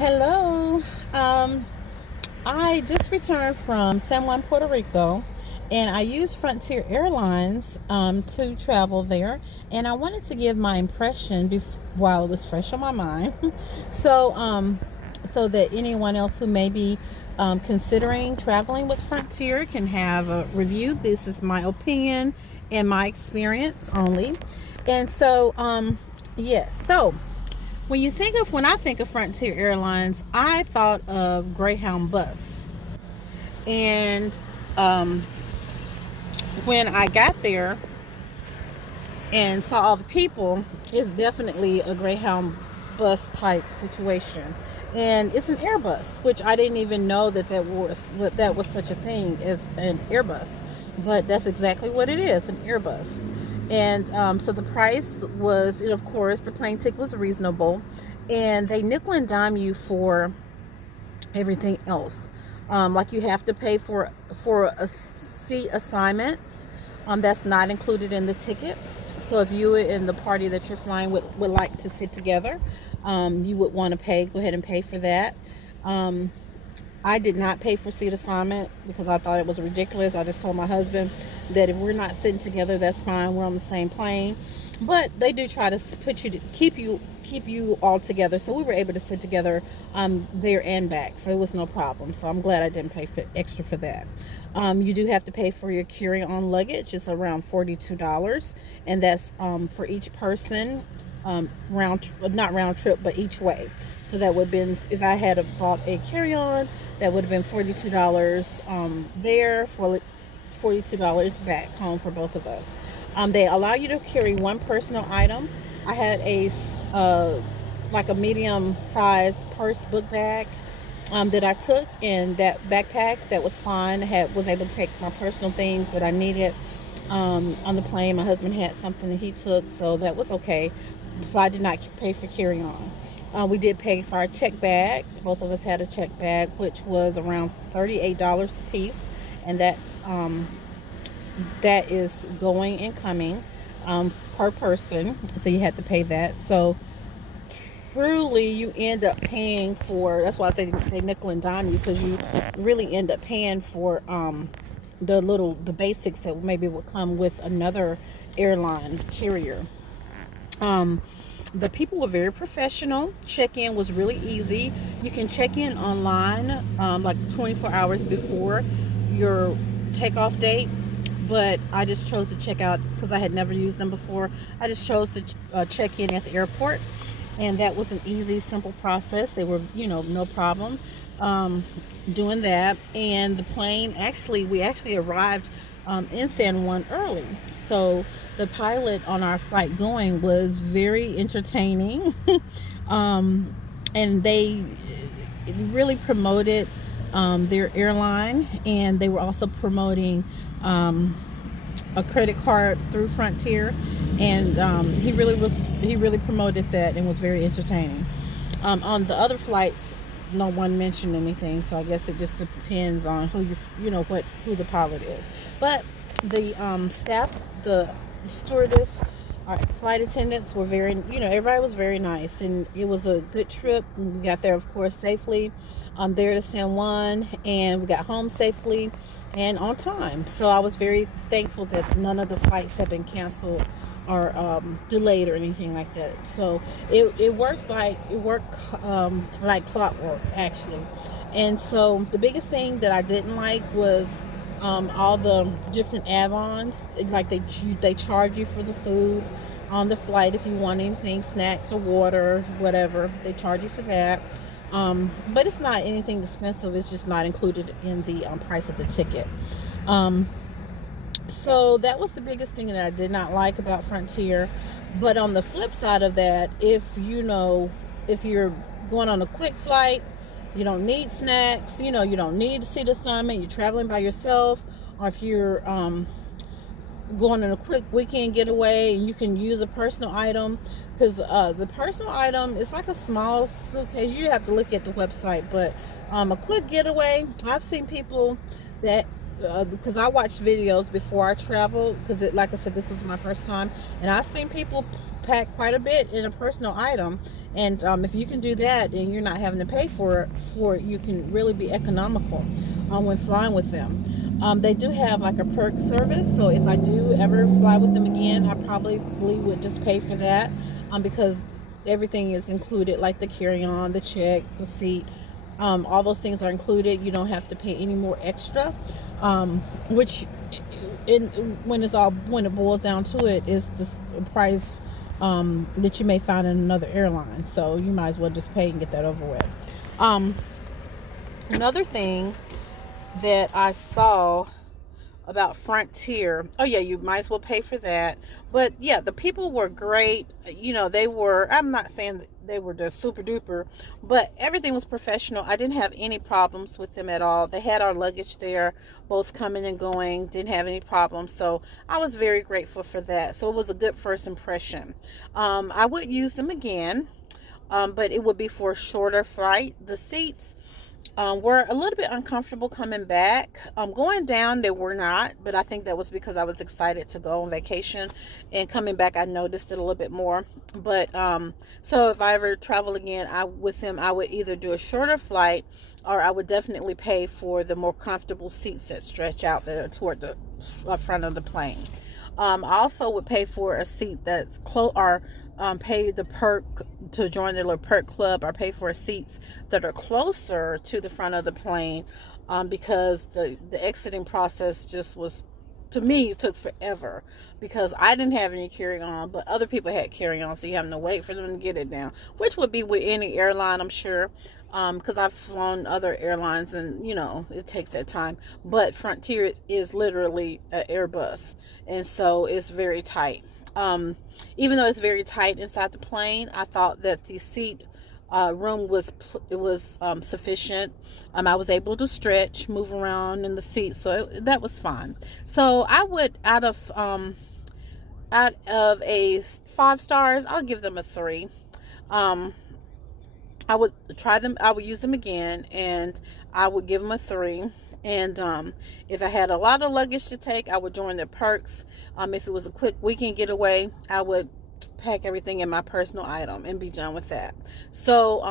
Hello. Um, I just returned from San Juan, Puerto Rico, and I used Frontier Airlines to travel there. And I wanted to give my impression while it was fresh on my mind, so so that anyone else who may be considering traveling with Frontier can have a review. This is my opinion and my experience only. And yes. So when I think of Frontier Airlines, I thought of Greyhound bus. And um, when I got there and saw all the people, it's definitely a Greyhound bus type situation. And it's an Airbus, which I didn't even know that was such a thing as an Airbus, but that's exactly what it is, an Airbus. And so the price was, of course, the plane ticket was reasonable, and they nickel and dime you for everything else. Like you have to pay for a seat assignments. That's not included in the ticket. So if you and the party that you're flying with would like to sit together, you would want to go ahead and pay for that. Um, I did not pay for seat assignment because I thought it was ridiculous. I just told my husband that if we're not sitting together, that's fine. We're on the same plane. But they do try to keep you all together. So we were able to sit together there and back. So it was no problem. So I'm glad I didn't pay extra for that. You do have to pay for your carry-on luggage. It's around $42, and that's for each person, not round trip, but each way. So that would have been, if I had bought a carry-on, that would have been $42 there, for $42 back home for both of us. They allow you to carry one personal item. I had like a medium sized purse book bag that I took, and that backpack, that was fine. Was able to take my personal things that I needed on the plane. My husband had something that he took, so that was okay. So I did not pay for carry-on. We did pay for our check bags. Both of us had a check bag, which was around $38 a piece, and that is going and coming per person. So you had to pay that. So truly, you end up paying for. That's why I say they nickel and dime you, because you really end up paying for the basics that maybe would come with another airline carrier. The people were very professional. Check-in was really easy. You can check in online like 24 hours before your takeoff date, but I just chose to check out because I had never used them before. I just chose to check in at the airport, and that was an easy, simple process. They were, no problem doing that. And the plane, we actually arrived in San Juan early. So the pilot on our flight going was very entertaining. And they really promoted their airline, and they were also promoting a credit card through Frontier, and he really promoted that and was very entertaining. On the other flights, no one mentioned anything, so I guess it just depends on who who the pilot is. But the staff, the stewardess, our flight attendants were everybody was very nice, and it was a good trip. We got there, of course, safely there to San Juan, and we got home safely and on time. So I was very thankful that none of the flights have been canceled or delayed or anything like that. So it worked like clockwork, actually. And so the biggest thing that I didn't like was all the different add-ons. Like they charge you for the food on the flight. If you want anything, snacks or water, whatever, they charge you for that. But it's not anything expensive. It's just not included in the price of the ticket. So that was the biggest thing that I did not like about Frontier. But on the flip side of that, if you're going on a quick flight, you don't need snacks, you don't need a seat assignment, you're traveling by yourself, or if you're going on a quick weekend getaway and you can use a personal item, because the personal item is like a small suitcase. You have to look at the website, but a quick getaway, I've seen people that because I watched videos before I traveled, because like I said, this was my first time, and I've seen people pack quite a bit in a personal item. And if you can do that and you're not having to pay for it, you can really be economical when flying with them. They do have like a perk service, so if I do ever fly with them again, I probably would just pay for that, because everything is included, like the carry-on, the check, the seat, all those things are included. You don't have to pay any more extra, which when it boils down to it, is the price that you may find in another airline. So you might as well just pay and get that over with. Another thing that I saw about Frontier, oh yeah, you might as well pay for that. But yeah, the people were great. I'm not saying that they were just super duper, but everything was professional. I didn't have any problems with them at all. They had our luggage there, both coming and going, didn't have any problems. So I was very grateful for that. So it was a good first impression. I would use them again, but it would be for a shorter flight. The seats were a little bit uncomfortable coming back. Going down, they were not, but I think that was because I was excited to go on vacation, and coming back, I noticed it a little bit more. But so if I ever travel again, with them, I would either do a shorter flight, or I would definitely pay for the more comfortable seats that stretch out there toward the front of the plane. I also would pay for a seat that's close, or pay the perk to join their little perk club, or pay for seats that are closer to the front of the plane, because the exiting process just was, to me, took forever, because I didn't have any carry-on, but other people had carry-on, so you have to wait for them to get it down, which would be with any airline, I'm sure, because I've flown other airlines, and it takes that time. But Frontier is literally an Airbus, and so it's very tight. Even though it's very tight inside the plane, I thought that the seat room was sufficient. I was able to stretch, move around in the seat, so that was fine. So I would, out of a 5 stars, I'll give them a 3. I would try them. I would use them again, and I would give them a 3. And if I had a lot of luggage to take, I would join their perks. If it was a quick weekend getaway, I would pack everything in my personal item and be done with that. So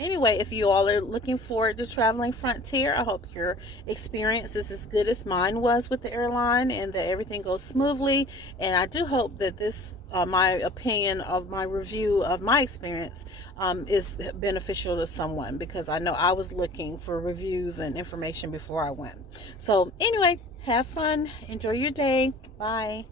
anyway, if you all are looking forward to traveling Frontier, I hope your experience is as good as mine was with the airline, and that everything goes smoothly. And I do hope that this, my opinion of my review of my experience, is beneficial to someone, because I know I was looking for reviews and information before I went. So anyway, have fun. Enjoy your day. Bye.